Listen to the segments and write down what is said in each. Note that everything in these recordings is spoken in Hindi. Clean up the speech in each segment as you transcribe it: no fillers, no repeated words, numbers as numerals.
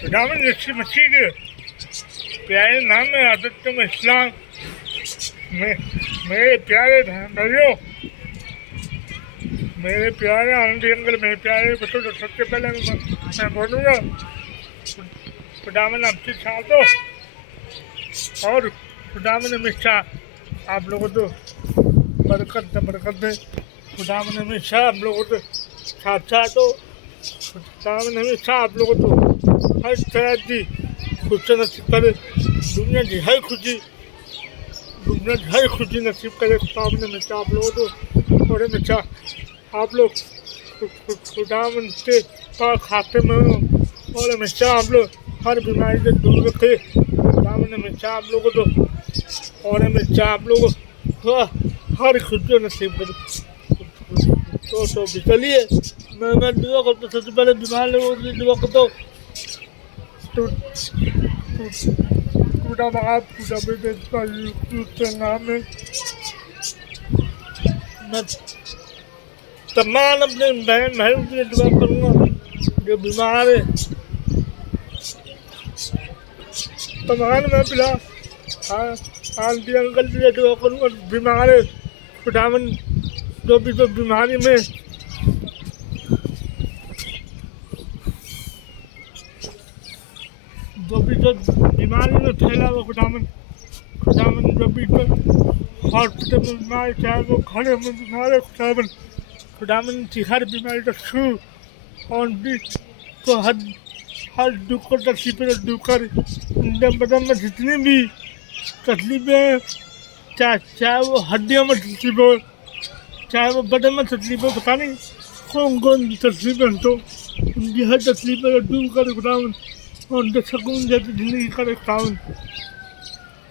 खुदावन जैसी मस्जिद प्यारे नाम है आदत में इस्लाम में मेरे प्यारे भाइयों, मेरे प्यारे आनंदी अंकल, मेरे प्यारे बच्चों, तो सबसे पहले मैं बोलूँगा खुदावन आपसे साथ हो और खुदावन हमेशा आप लोगों को बरकत दे। खुदावन हमेशा आप लोगों को साथ हो। खुदावन हमेशा आप लोगों को हर तरह की खुशी नसीब करे। दुनिया की हर खुशी नसीब करे। खुदावन हमेशा आप लोगों को और हमेशा आप लोग खुदावन से पाक खाते में हो और हमेशा आप लोग हर बीमारी से दूर रखे। खुदावन हमेशा आप लोगों को और हमेशा आप लोगों को हर खुशी नसीब करे। तो चलिए मैं दुआ करता हूँ। सबसे पहले बीमार लोगों के लिए दुआ करता हूँ। नाम में मैं तमाम अपने बहन भाइयों के लिए दुआ करूँगा जो बीमार है। तमाम मैं पिला आंटी अंकल के लिए दुआ करूँगा बीमार है। खुदावन जो भी तो बीमारी में फैला हुआ खुदावन जो भी तो हॉस्पिटल में बीमार, चाहे वो घरे में बीमार है, खुदावन की हर बीमारी का छू और तो हर दुख को तकलीफें दूर कर। उनके बदन में जितनी भी तकलीफें, चाहे वो हड्डियों में तकलीफ हो, चाहे वो बदन में तकलीफ हो, पता नहीं कौन तकलीफें तो उनकी हर तकलीफें दूर कर खुदावन और उनके सुकून जैसी जिंदगी करे।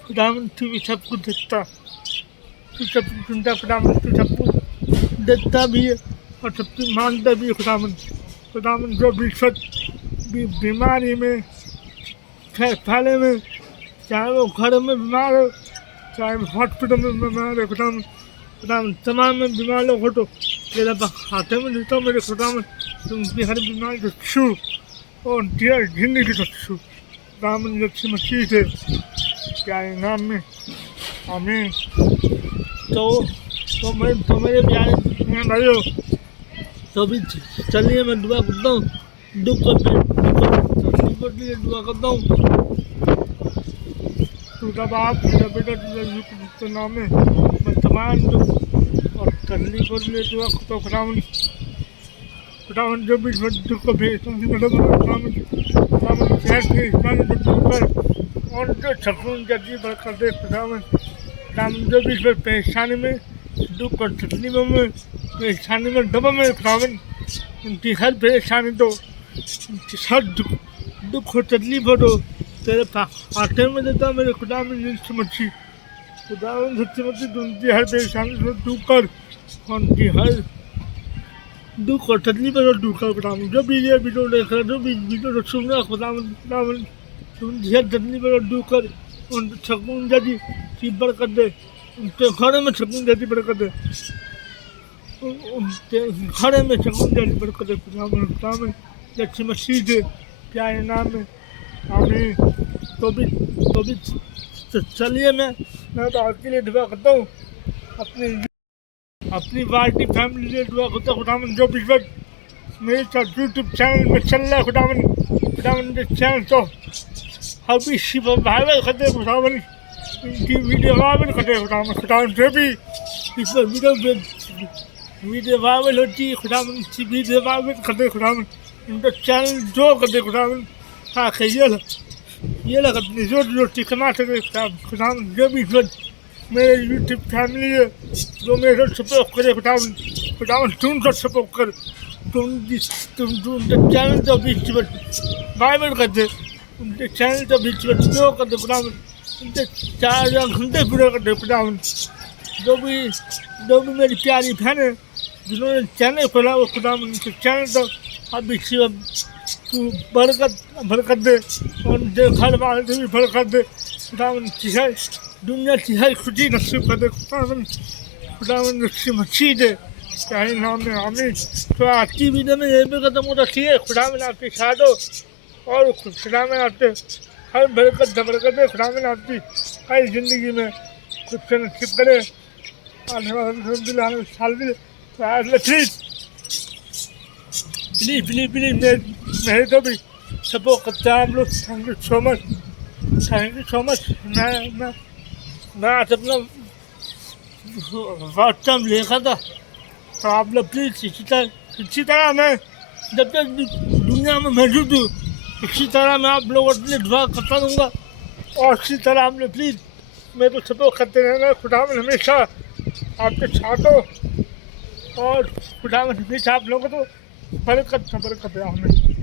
खुदावन तू भी सब कुछ देखता, तू सब कुछ सुनता, खुदावन तू सब कुछ देखता भी है और सब कुछ मानता भी है। खुदावन जो भी सब बीमारी में फैले में, चाहे वो घर में बीमार हो, चाहे वो हॉस्पिटल में बीमार है, खुदावन तमाम में बीमार लोग हो तो मेरा हाथे में देता हूँ। मेरे खुदावन तुमकी हर बीमारी को छू और जिंदगी को छू। खुदावन जैसी मसीह है प्यारे नाम में आमीन। तो मेरे प्यारे भाइयों, तो भी चलिए मैं दुआ करता हूँ। दुख के लिए दुआ करता हूँ। तो जब आप बेटा के नाम में मैं तमाम दुख और तकलीफ के लिए दुआ करता हूँ। खुदावन जो भी दुख को भेजता हूँ और जो सुकून जल्दी बरकत दे। खुदावन जो भी परेशानी में, दुख और तकलीफों में, परेशानी में, दबा में, खुदावन उनकी हर परेशानी तो हर दुख और तकलीफ हो तो तेरे हाथे में देता मेरे खुदावन मच्छी। खुदावन सच्ची मच्छी उनकी हर परेशानी से दूर कर, उनकी हर दुख और तकलीफ को दूर कर। खुदावन जो भी ये वीडियो देख रहे, जो भी वीडियो सुन रहा, खुदावन उनकी हर तकलीफ को दूर कर, उनके सुकून जैसी की बरकत दे, उनके घर में सुकून जैसी बरकत दे, उनके घर में सुकून जैसी बरकत दे। खुदावन जैसी मसीह दे प्यारे नाम में आमीन। तो भी चलिए मैं तो आपके लिए दुआ करता हूँ, अपनी वाइटी फैमिली लिए दुआ करता हूँ। खुदावन जो भी मेरे साथ यूट्यूब चैनल में चल रहा है, खुदावन के चैनल तो अभी शिव वायरल करते। खुदावन इनकी वीडियो वायरल करते। खुदावन जो भी इस वीडियो वायरल होती है, खुदावन की वीडियो वायरल करते। खुदावन इनका चैनल जो करते। खुदावन ताकि ये लग अपनी रोटी कमा सके। खुदावन जो भी मेरे यूट्यूब फैमिली है जो मेरे सपोर्ट करे, खुदावन तुम सब सपोर्ट कर, तुम उनके चैनल तो बीच में वायरल कर दे, उनके चैनल तो बीच में जो कर दे। खुदावन उनके 4 घंटे पूरे कर दे। खुदावन जो भी मेरी प्यारी बहन है जिन्होंने चैनल खोला, वो खुदावन उनके चैनल तो अभी तू बरकत दे और उनके घर वाले से भी बरकत दे। खुदावन की है दुनिया की हर खुशी नसीब कर दे। खुदावन अच्छी मछली दे क्या ही नाम है आमीन। तो आज की वीडियो में यही पे खत्म होता चाहिए। खुदा में आपकी शादो और खुदा में आपके हर बरकत बरकत है। खुदा में आपकी हर जिंदगी में खुद से नसीब करे। आने वाले साल भी प्लीज प्लीज प्लीज प्लीज मेरे तो भी सपोर्ट करते हैं आप लोग। Thank you so much, thank you so much. मैं आज अपना फर्स्ट टाइम लिखा था, तो आप लोग प्लीज़ इसी तरह मैं जब तक दुनिया में मौजूद हूँ इसी तरह मैं आप लोगों के लिए दुआ करता रहूँगा। और इसी तरह आप लोग प्लीज़ मेरे को सपोर्ट करते रहना। खुदा में हमेशा आपके साथ हो और खुदा में हमेशा आप लोगों को बरकत है हमें।